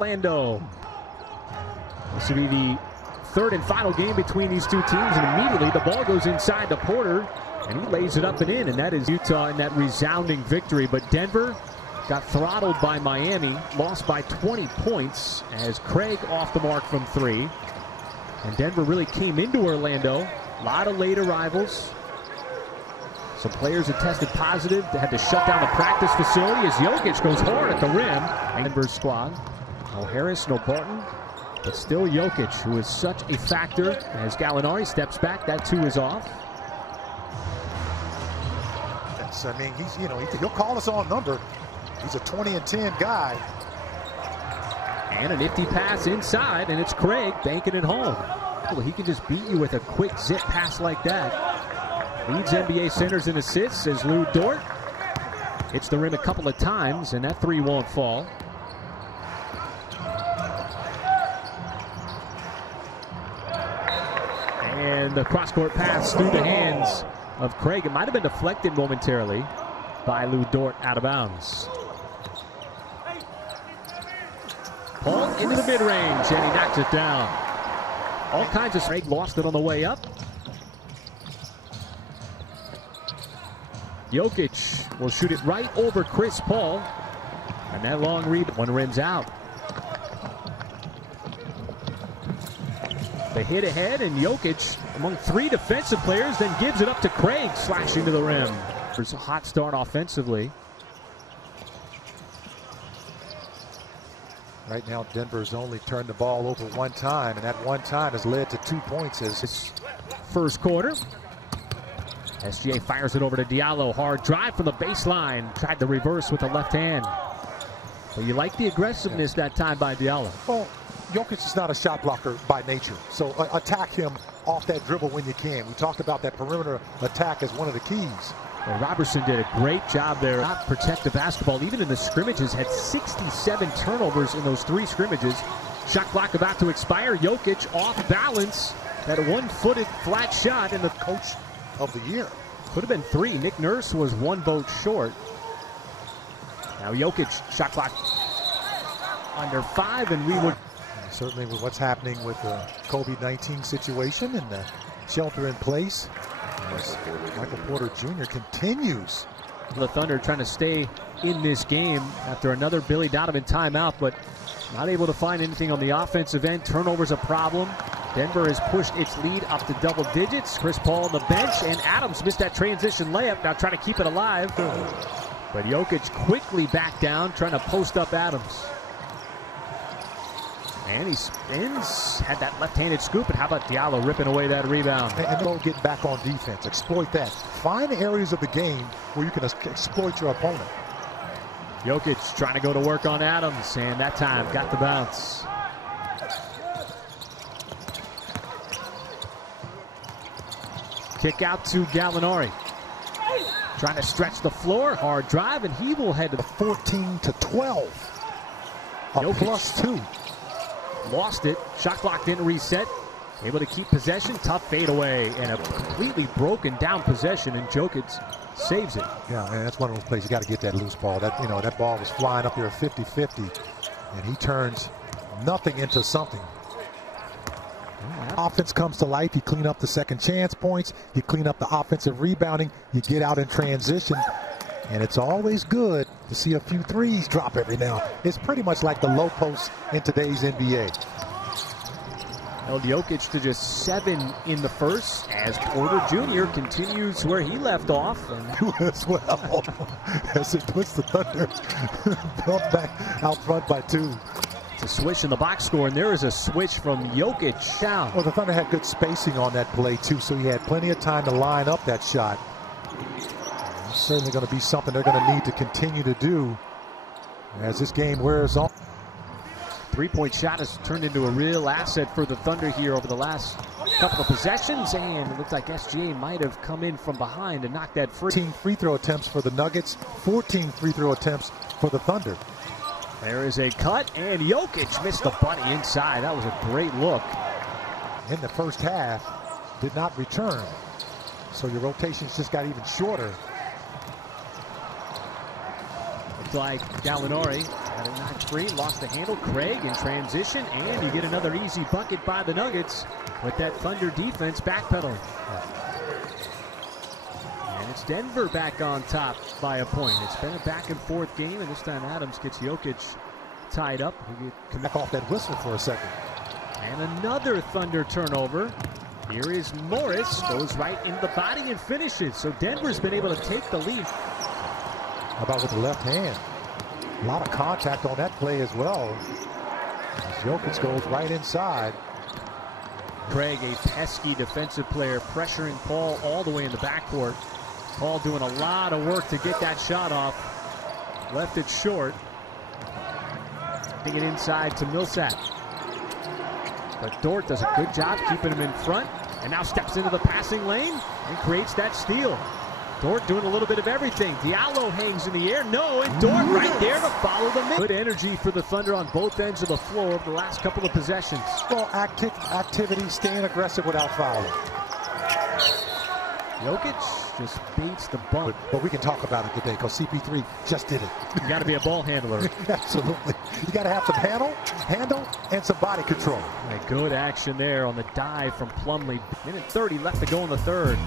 Orlando. This will be the third and final game between these two teams, and immediately the ball goes inside to Porter, and he lays it up and in, and that is Utah in that resounding victory. But Denver got throttled by Miami, lost by 20 points as Craig off the mark from three. And Denver really came into Orlando. A lot of late arrivals. Some players had tested positive. They had to shut down the practice facility as Jokic goes hard at the rim. Denver's squad. No Harris, no Barton. But still Jokic, who is such a factor. As Gallinari steps back, that too is off. I mean, he'll call us on number. He's a 20-10 guy. And a nifty pass inside, and it's Craig banking it home. Well, he can just beat you with a quick zip pass like that. Leads NBA centers in assists as Lou Dort hits the rim a couple of times, and that three won't fall. And the cross-court pass through the hands of Craig. It might have been deflected momentarily by Lou Dort out of bounds. Paul into the mid-range, and he knocks it down. All kinds of Craig lost it on the way up. Jokic will shoot it right over Chris Paul. And that long rebound, one rims out. The hit ahead, and Jokic, among three defensive players, then gives it up to Craig, slashing to the rim. There's a hot start offensively. Right now, Denver's only turned the ball over one time, and that one time has led to 2 points. As first quarter. SGA fires it over to Diallo. Hard drive from the baseline. Tried the reverse with the left hand. But you like the aggressiveness that time by Diallo. Well, Jokic is not a shot blocker by nature, so attack him off that dribble when you can. We talked about that perimeter attack as one of the keys. Well, Robertson did a great job there. Not protect the basketball, even in the scrimmages. Had 67 turnovers in those three scrimmages. Shot clock about to expire. Jokic off balance. That one-footed flat shot in the coach of the year. Could have been three. Nick Nurse was one vote short. Now Jokic, shot clock under 5, and we would... Certainly with what's happening with the COVID-19 situation and the shelter in place. Michael Porter Jr. continues. The Thunder trying to stay in this game after another Billy Donovan timeout, but not able to find anything on the offensive end. Turnovers a problem. Denver has pushed its lead up to double digits. Chris Paul on the bench, and Adams missed that transition layup. Now trying to keep it alive. But Jokic quickly back down, trying to post up Adams. And he spins, had that left-handed scoop, and how about Diallo ripping away that rebound? And they'll get back on defense, exploit that. Find areas of the game where you can exploit your opponent. Jokic trying to go to work on Adams, and that time got the bounce. Kick out to Gallinari. Trying to stretch the floor, hard drive, and he will head to 14-12. A +2. Lost it. Shot clock didn't reset. Able to keep possession. Tough fadeaway and a completely broken down possession, and Jokic saves it. Yeah, man, that's one of those plays you got to get that loose ball. That that ball was flying up there 50-50, and he turns nothing into something. Offense comes to life. You clean up the second chance points. You clean up the offensive rebounding. You get out in transition. And it's always good to see a few threes drop every now. It's pretty much like the low post in today's NBA. Held Jokic to just 7 in the first as Porter Jr. continues where he left off. And as well, as it puts the Thunder back out front by 2. It's a switch in the box score, and there is a switch from Jokic down. Well, the Thunder had good spacing on that play, too, so he had plenty of time to line up that shot. It's certainly going to be something they're going to need to continue to do as this game wears on. Three-point shot has turned into a real asset for the Thunder here over the last couple of possessions, and it looks like SGA might have come in from behind and knocked that free. 14 free throw attempts for the Nuggets, 14 free throw attempts for the Thunder. There is a cut, and Jokic missed the bunny inside. That was a great look. In the first half, did not return. So your rotations just got even shorter. Looks like Gallinari Got it knocked free, lost the handle. Craig in transition, and you get another easy bucket by the Nuggets with that Thunder defense backpedaling. And it's Denver back on top by a point. It's been a back and forth game, and this time Adams gets Jokic tied up. He can back off that whistle for a second. And another Thunder turnover. Here is Morris, goes right in the body and finishes. So Denver's been able to take the lead. How about with the left hand? A lot of contact on that play as well. As Jokic goes right inside. Craig, a pesky defensive player, pressuring Paul all the way in the backcourt. Paul doing a lot of work to get that shot off. Left it short. Taking it inside to Millsap. But Dort does a good job keeping him in front, and now steps into the passing lane and creates that steal. Dort doing a little bit of everything. Diallo hangs in the air. No, and Dort right there to follow the mid. Good energy for the Thunder on both ends of the floor over the last couple of possessions. Well, activity, staying aggressive without fouling. Jokic just beats the bump. But we can talk about it today because CP3 just did it. You got to be a ball handler. Absolutely. You got to have some handle, and some body control. A good action there on the dive from Plumlee. Minute 30 left to go in the third.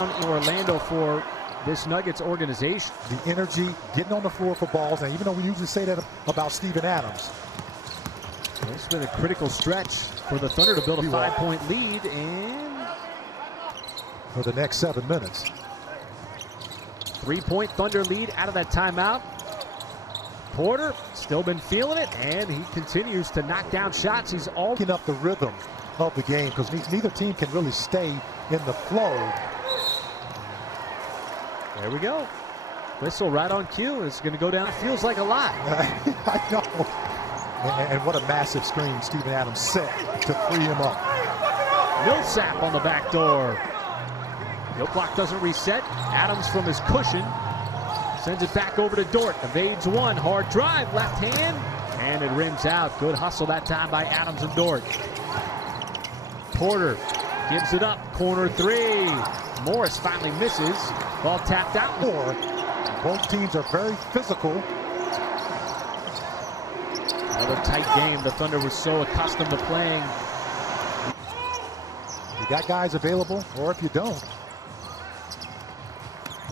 In Orlando for this Nuggets organization. The energy, getting on the floor for balls, and even though we usually say that about Steven Adams. It's been a critical stretch for the Thunder to build a 5-point lead, and for the next 7 minutes. 3-point Thunder lead out of that timeout. Porter still been feeling it, and he continues to knock down shots. He's all picking up the rhythm of the game because neither team can really stay in the flow. There we go. Whistle right on cue. It's going to go down. It feels like a lot. I know. And what a massive screen Steven Adams set to free him up. Millsap on the back door. No clock doesn't reset. Adams from his cushion sends it back over to Dort. Evades one. Hard drive. Left hand. And it rims out. Good hustle that time by Adams and Dort. Porter gives it up. Corner three. Morris finally misses. Ball tapped out. Both teams are very physical. Another tight game. The Thunder was so accustomed to playing. You got guys available, or if you don't.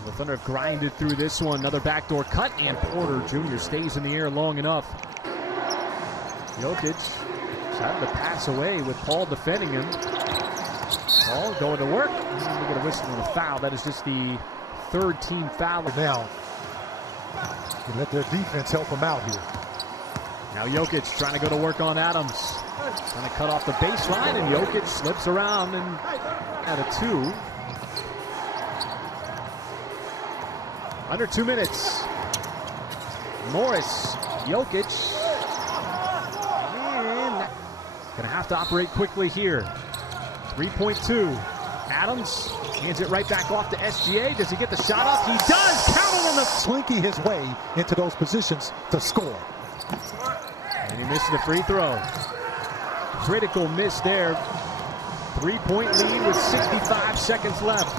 The Thunder have grinded through this one. Another backdoor cut, and Porter Jr. stays in the air long enough. Jokic decided to pass away with Paul defending him. Paul going to work. He's going to get a whistle and a foul. That is just the third team foul. Now, you let their defense help them out here. Now Jokic trying to go to work on Adams. Trying to cut off the baseline, and Jokic slips around and at a 2. Under 2 minutes. Morris, Jokic. And gonna have to operate quickly here. 3.2. Adams hands it right back off to SGA. Does he get the shot off? He does! Count on the slinky his way into those positions to score. And he missed the free throw. Critical miss there. 3-point lead with 65 seconds left.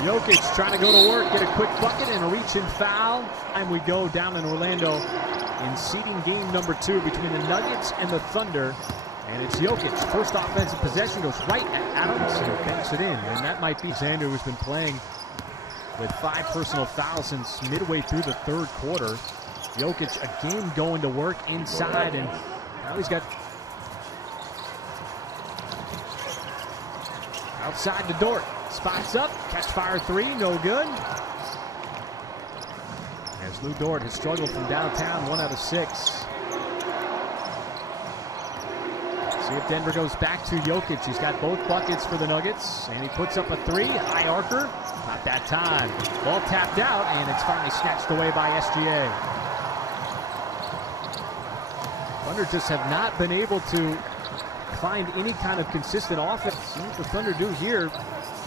Jokic trying to go to work, get a quick bucket and a reach-in foul. And we go down in Orlando in seeding game number 2 between the Nuggets and the Thunder. And it's Jokic. First offensive possession goes right at Adams and banks it in. And that might be Xander, who's been playing with 5 personal fouls since midway through the third quarter. Jokic again going to work inside, and now he's got outside the Dort. Spots up, catch fire 3, no good. As Lou Dort has struggled from downtown, 1 out of 6. See if Denver goes back to Jokic. He's got both buckets for the Nuggets, and he puts up a 3. High arcer, not that time. Ball tapped out, and it's finally snatched away by SGA. Thunder just have not been able to find any kind of consistent offense. See what the Thunder do here.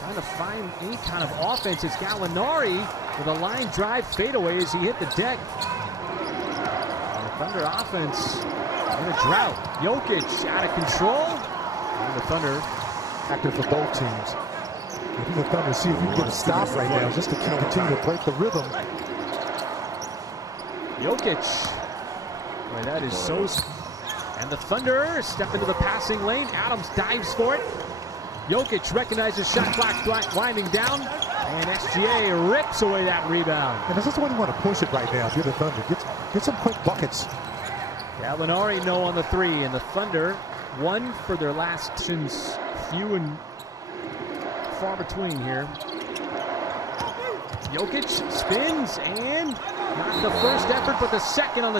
Trying to find any kind of offense. It's Gallinari with a line drive fadeaway as he hit the deck. And the Thunder offense in a drought. Jokic out of control. And the Thunder active for both teams. If you're the Thunder, see if you can get a stop right now just to continue to break the rhythm. Jokic. Boy, that is so... And the Thunder step into the passing lane. Adams dives for it. Jokic recognizes shot clock winding down. And SGA rips away that rebound. And this is the one you want to push it right now if you're the Thunder. Get some quick buckets. Gallinari no on the three. And the Thunder, one for their last since few and far between here. Jokic spins and not the first effort, but the second on the